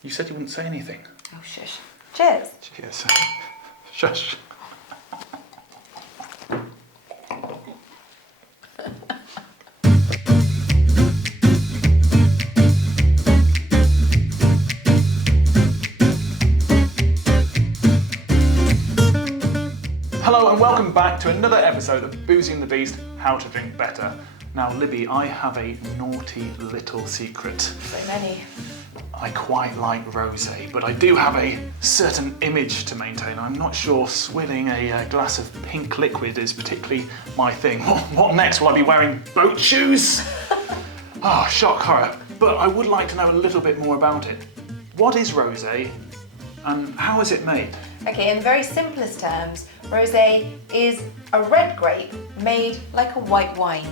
You said you wouldn't say anything. Oh, shush. Cheers. Cheers. Shush. Hello and welcome back to another episode of Boozy and the Beast, How to Drink Better. Now Libby, I have a naughty little secret. So many. I quite like rosé, but I do have a certain image to maintain. I'm not sure swilling a glass of pink liquid is particularly my thing. What next? Will I be wearing boat shoes? Oh, shock horror. But I would like to know a little bit more about it. What is rosé and how is it made? Okay, in very simplest terms, rosé is a red grape made like a white wine.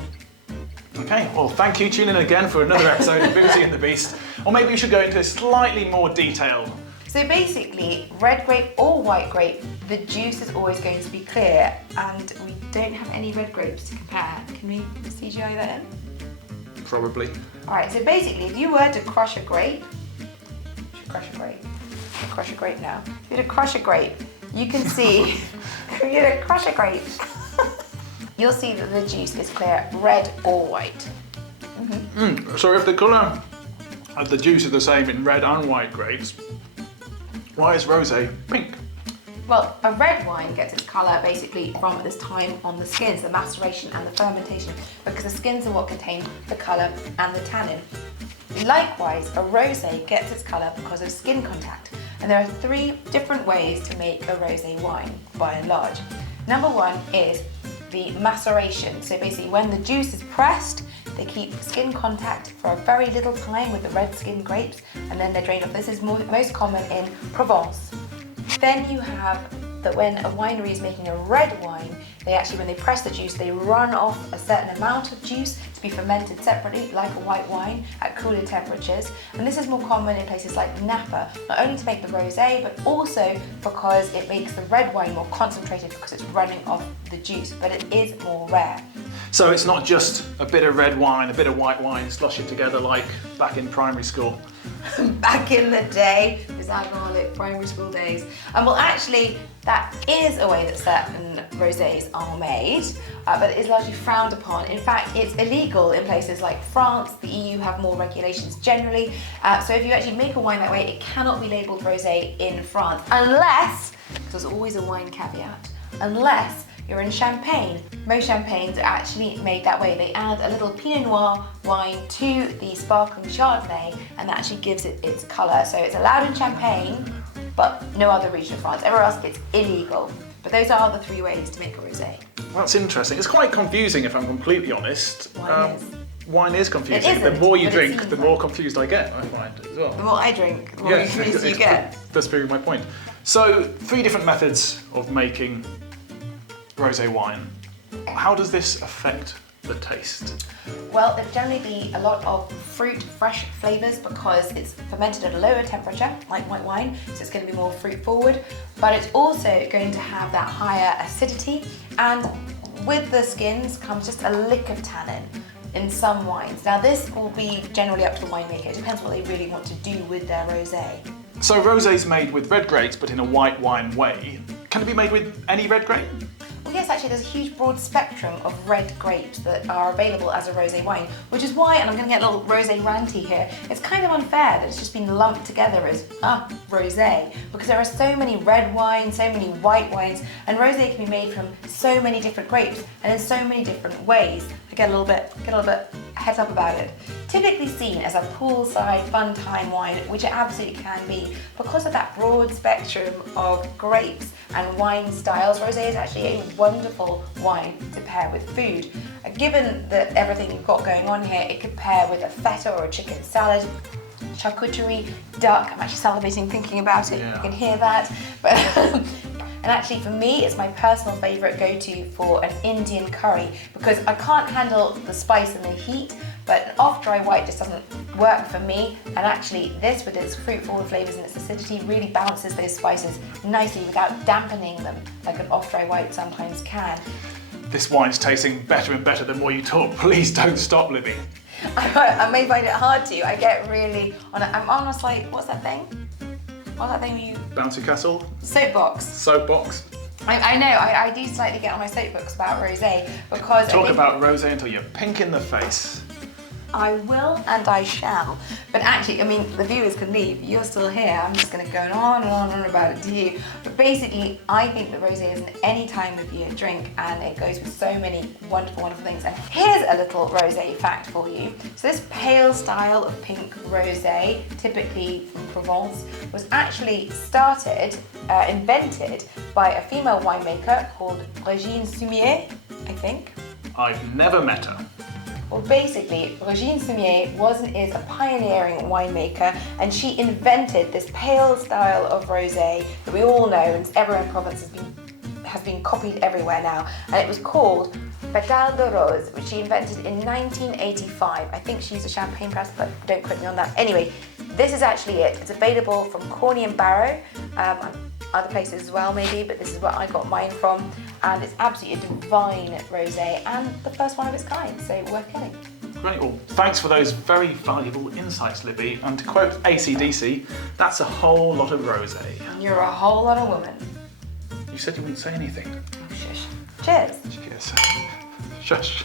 Okay, well thank you. Tune in again for another episode of Boozy and the Beast. Or maybe we should go into slightly more detail. So basically, red grape or white grape, the juice is always going to be clear, and we don't have any red grapes to compare. Can we CGI that in? Probably. Alright, so basically, if you were to crush a grape, crush a grape now. If you were to crush a grape, you can see, if you were to crush a grape, you'll see that the juice is clear, red or white. So if the colour of the juice is the same in red and white grapes, why is rosé pink? Well, a red wine gets its colour basically from this time on the skins, the maceration and the fermentation, because the skins are what contain the colour and the tannin. Likewise, a rosé gets its colour because of skin contact. And there are 3 different ways to make a rosé wine, by and large. Number 1 is the maceration. So basically when the juice is pressed, they keep skin contact for a very little time with the red skin grapes, and then they're drained off. This is most common in Provence. Then you have that when a winery is making a red wine, they actually, when they press the juice, they run off a certain amount of juice to be fermented separately, like a white wine, at cooler temperatures. And this is more common in places like Napa, not only to make the rosé, but also because it makes the red wine more concentrated because it's running off the juice, but it is more rare. So it's not just a bit of red wine, a bit of white wine, slosh it together like back in primary school. Back in the day, those alcoholic primary school days. And well, actually, that is a way that certain rosés are made, but it is largely frowned upon. In fact, it's illegal in places like France. The EU have more regulations generally. So if you actually make a wine that way, it cannot be labelled rosé in France, unless, because there's always a wine caveat, unless you're in Champagne. Most champagnes are actually made that way. They add a little Pinot Noir wine to the sparkling Chardonnay, and that actually gives it its colour. So it's allowed in Champagne, but no other region of France. Everywhere else it's illegal. But those are the 3 ways to make a rosé. That's interesting. It's quite confusing if I'm completely honest. Wine is confusing. It isn't, the more you but it drink, seems the like more confused I get, I find as well. The more I drink, the more confused you get. That's proving my point. So 3 different methods of making rosé wine. How does this affect the taste? Well, there'll generally be a lot of fruit, fresh flavours because it's fermented at a lower temperature, like white wine, so it's going to be more fruit forward, but it's also going to have that higher acidity, and with the skins comes just a lick of tannin in some wines. Now this will be generally up to the winemaker. It depends what they really want to do with their rosé. So rosé is made with red grapes, but in a white wine way. Can it be made with any red grape? Well, yes, actually, there's a huge broad spectrum of red grapes that are available as a rosé wine, which is why, and I'm going to get a little rosé ranty here, it's kind of unfair that it's just been lumped together as rosé, because there are so many red wines, so many white wines, and rosé can be made from so many different grapes and in so many different ways. I get a little bit heads up about it. Typically seen as a poolside fun time wine, which it absolutely can be, because of that broad spectrum of grapes and wine styles. Rosé is actually a wonderful wine to pair with food. Given that everything you've got going on here, it could pair with a feta or a chicken salad, charcuterie, duck. I'm actually salivating thinking about it. Yeah. You can hear that. But and actually for me, it's my personal favourite go-to for an Indian curry, because I can't handle the spice and the heat, but an off-dry white just doesn't work for me. And actually this, with its fruit-forward flavours and its acidity, really balances those spices nicely without dampening them like an off-dry white sometimes can. This wine's tasting better and better the more you talk. Please don't stop, Libby. I may find it hard to. I get really I'm almost like, what's that thing? What's that thing you? Bouncy castle? Soapbox. Soapbox? I know, I do slightly get on my soapbox about rosé because... Talk about rosé until you're pink in the face. I will and I shall. But actually, I mean, the viewers can leave. You're still here. I'm just going to go on and on and on about it to you. But basically, I think that rosé is an any time of year drink and it goes with so many wonderful, wonderful things. And here's a little rosé fact for you. So this pale style of pink rosé, typically from Provence, was actually invented by a female winemaker called Régine Sumier, I think. I've never met her. Well, basically, Régine Sumier was and is a pioneering winemaker, and she invented this pale style of rosé that we all know, and everywhere in Provence has been copied everywhere now. And it was called Pétale de Rose, which she invented in 1985. I think she used a champagne press, but don't quote me on that. Anyway, this is actually it. It's available from Corny and Barrow, other places as well maybe, but this is where I got mine from. And it's absolutely a divine rosé and the first one of its kind, so worth getting. Great, well, thanks for those very valuable insights, Libby. And to quote AC/DC, that's a whole lot of rosé. And you're a whole lot of woman. You said you wouldn't say anything. Oh, shush. Cheers. Cheers. Shush.